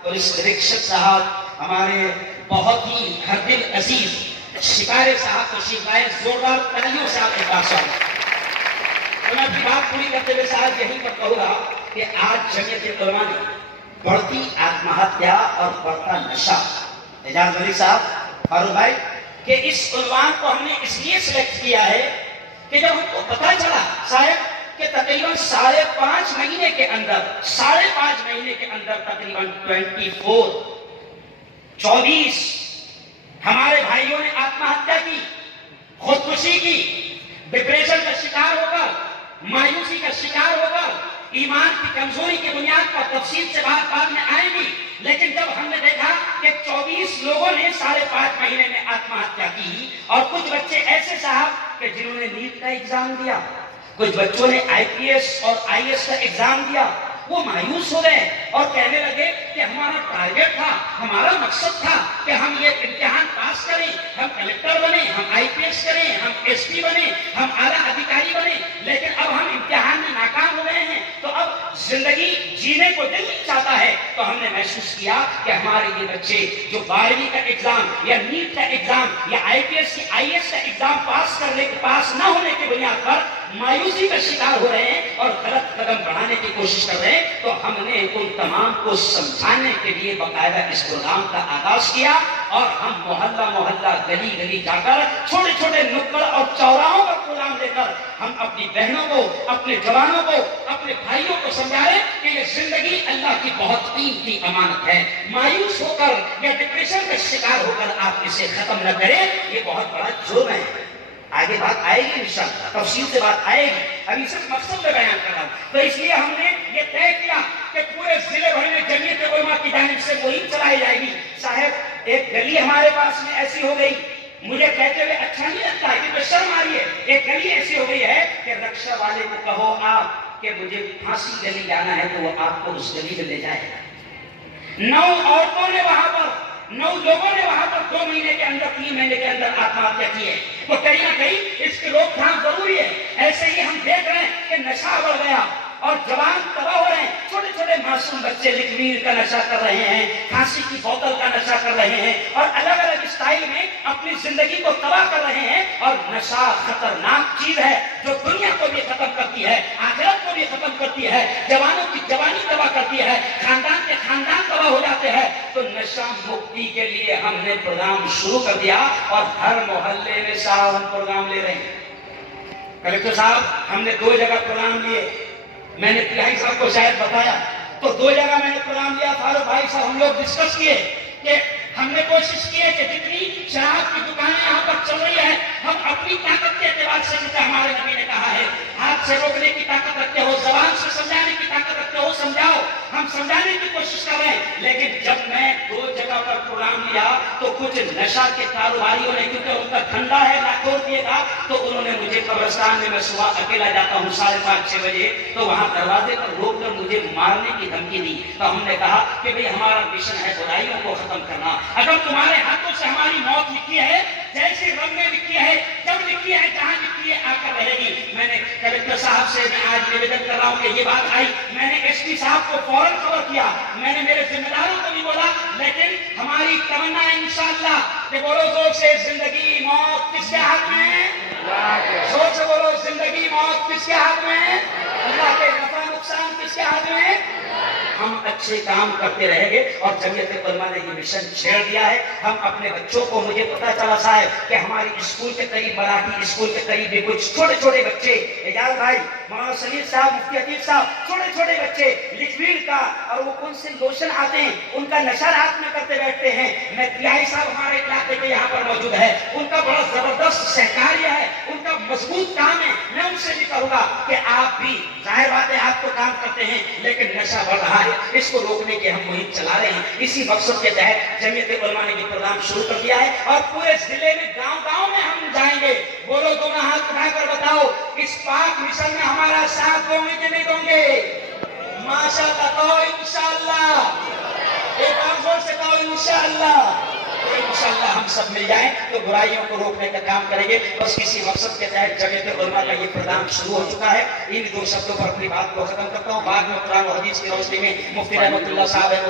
और इस निरीक्षक साहब हमारे बहुत ही हर दिल अजीज शिकारे साहब को शिकायत जोरदार तालियों से आपके पास आए। तो मैं अपनी बात पूरी करते हुए साहब यहीं पर कहूंगा कि आज जमीयत उलमा ने बढ़ती आत्महत्या और बढ़ता नशा, एजाज मलिक साहब, फारूक भाई, कि इस उन्वान को हमने इसलिए सिलेक्ट किया है कि जब हमको पता चला साहब कि तकरीबन 5.5 महीने के अंदर तकरीबन 24 हमारे भाइयों ने आत्महत्या की, खुदकुशी की, डिप्रेशन का शिकार होकर, मायूसी का शिकार होकर, ईमान की कमजोरी की बुनियाद पर तफसील से बात बाद में आएगी। लेकिन जब हमने देखा कि 24 लोगों ने 5.5 महीने में आत्महत्या की और कुछ बच्चे ऐसे साहब कि जिन्होंने नीट का एग्जाम दिया, कुछ बच्चों ने आईपीएस और आईएएस का एग्जाम दिया, वो मायूस हो गए और कहने लगे कि हमारा टारगेट था, हमारा मकसद था कि हम ये इम्तिहान पास करें, हम कलेक्टर बने, हम आईपीएस करें, हम एसपी बने, हम आला अधिकारी बने, लेकिन अब हम इम्तिहान में नाकाम हो गए हैं, तो अब जिंदगी जीने को दिल नहीं चाहता है। तो हमने महसूस किया कि हमारे ये बच्चे जो 12वीं का एग्जाम या नीट का एग्जाम या आईपीएस की आईएएस का एग्जाम पास न होने की बुनियाद पर मायूसी का शिकार हो रहे हैं और गलत कदम बढ़ाने की कोशिश कर रहे हैं, तो हमने उन तमाम को समझाने के लिए बाकायदा इस प्रोग्राम का आगाज किया और हम मोहल्ला मोहल्ला, गली गली जाकर, छोटे छोटे नुक्कड़ और चौराहों पर प्रोग्राम लेकर हम अपनी बहनों को, अपने जवानों को, अपने भाइयों को समझाए कि ये जिंदगी अल्लाह की बहुत कीमती अमानत है। मायूस होकर या डिप्रेशन का शिकार होकर आप इसे खत्म न करें, ये बहुत बड़ा जुर्म है। आगे बात आएगी इंशाअल्लाह, तफसील से बात आएगी, अभी सिर्फ मकसद में बयान कर रहा हूं। तो इसलिए हमने ये तय किया कि पूरे जिले भर में जमीयत उलमा की जानिब से मुहिम चलाई जाएगी। साहब, एक गली हमारे पास में ऐसी हो गई, मुझे कहते हुए अच्छा नहीं लगता, क्योंकि शर्म आ रही है। एक गली ऐसी हो गई है कि रक्षा वाले को कहो आप कि मुझे फांसी गली जाना है, तो वो आपको उस गली में ले जाएगा। 9 औरतों ने वहां पर, 9 लोगों ने वहां पर 2 महीने के अंदर, 3 महीने के अंदर आत्महत्या की है। तो कहीं ना कहीं इसकी रोकथाम जरूरी है। ऐसे ही हम देख रहे हैं कि नशा बढ़ गया और जवान तबाह हो रहे हैं। छोटे छोटे मासूम बच्चे लिक्विड का नशा कर रहे हैं, फांसी की बोतल का नशा कर रहे हैं और अलग अलग स्टाइल में अपनी जिंदगी को तबाह कर रहे हैं। और नशा खतरनाक चीज है जो दुनिया को भी खत्म करती है, आखिरत को भी खत्म करती है, जवानों की जवानी तबाह करती है, खानदान के खानदान तबाह हो जाते हैं। तो नशा मुक्ति के लिए हमने प्रोग्राम शुरू कर दिया और हर मोहल्ले में साहब हम प्रोग्राम ले रहे हैं। कलेक्टर साहब, हमने 2 जगह प्रोग्राम लिए, मैंने तिहाई साहब को शायद बताया, तो 2 जगह मैंने प्रोग्राम लिया। फारूक भाई साहब, हम लोग डिस्कस किए कि हमने कोशिश की है कि जितनी शराब की दुकानें यहाँ पर चल रही है, हम अपनी ताकत के एतबार से, जैसे हमारे नबी ने कहा है, हाथ से रोकने की ताकत रखते हो, जबान से समझाने की ताकत रखते हो, समझाओ, हम समझाने की कोशिश कर रहे हैं। लेकिन जब मैं 2 जगह पर प्रोग्राम लिया तो कुछ नशा के कारोबारियों ने, क्योंकि उनका धंधा है लाखों रुपये का, तो उन्होंने मुझे कब्रिस्तान में, मैं सुबह अकेला जाता हूँ 5:30-6 बजे, तो वहां दरवाजे पर रोककर मुझे मारने की धमकी दी। तो हमने कहा कि भाई हमारा मिशन है बुराइयों को खत्म करना। अगर तुम्हारे हाथों से हमारी मौत लिखी है, जैसे रंग में लिखी है, जब लिखी है, जहां लिखी है, आकर रहेगी। मैंने कलेक्टर साहब से मैं आज निवेदन कर रहा हूं कि ये बात आई, मैंने एसपी साहब को फौरन खबर किया, मैंने मेरे जिम्मेदारों को भी बोला, लेकिन हमारी तमन्ना है इंशाअल्लाह कि बोलो जोर से, जिंदगी मौत किसके हाथ में है? जोर से बोलो, जिंदगी मौत किसके हाथ में है? अल्लाह के नफा नुकसान किसके हाथ में है? हम अच्छे काम करते रहेंगे और जमीयत उलमा ने ये मिशन छेड़ दिया है। हम अपने बच्चों को, मुझे पता चला साहब कि हमारी स्कूल के करीब, मराठी स्कूल के करीब भी कुछ छोटे छोटे बच्चे, एजाज भाई, मौलाना सलीम साहब, मुफ्ती अतीफ साहब, छोटे छोटे बच्चे लिक्विड का और वो कौन से लोशन आते हैं, उनका नशा रात में करते बैठते हैं। मैं तिहाई साहब हमारे इलाके के यहाँ पर मौजूद है, उनका बड़ा जबरदस्त सहकार्य है, उनका मजबूत काम है। मैं उनसे भी कहूंगा कि आप भी, जाहिर बात है आप तो काम करते हैं, लेकिन नशा बढ़ रहा है, इसको रोकने की हम मुहिम चला रहे हैं। इसी मकसद के तहत जमीयत उलमा ने ये प्रोग्राम शुरू कर दिया है और पूरे जिले में, गांव-गांव में हम जाएंगे। बोलो, दोनों हाथ उठाकर बताओ, इस पाक मिशन में हमारा साथ दोगे कि नहीं दोगे? माशाअल्लाह कहो, इंशाअल्लाह। एक बार जोर से कहो, इंशाअल्लाह। इंशाअल्लाह हम सब मिल जाएं तो बुराइयों को रोकने का काम करेंगे। बस किसी मकसद के तहत जमीयत उलमा का ये प्रोग्राम शुरू हो चुका है। इन 2 शब्दों पर अपनी बात को खत्म करता हूँ। बाद में कुरान और हदीस की रोशनी में मुफ्ती रहमतुल्लाह साहब है,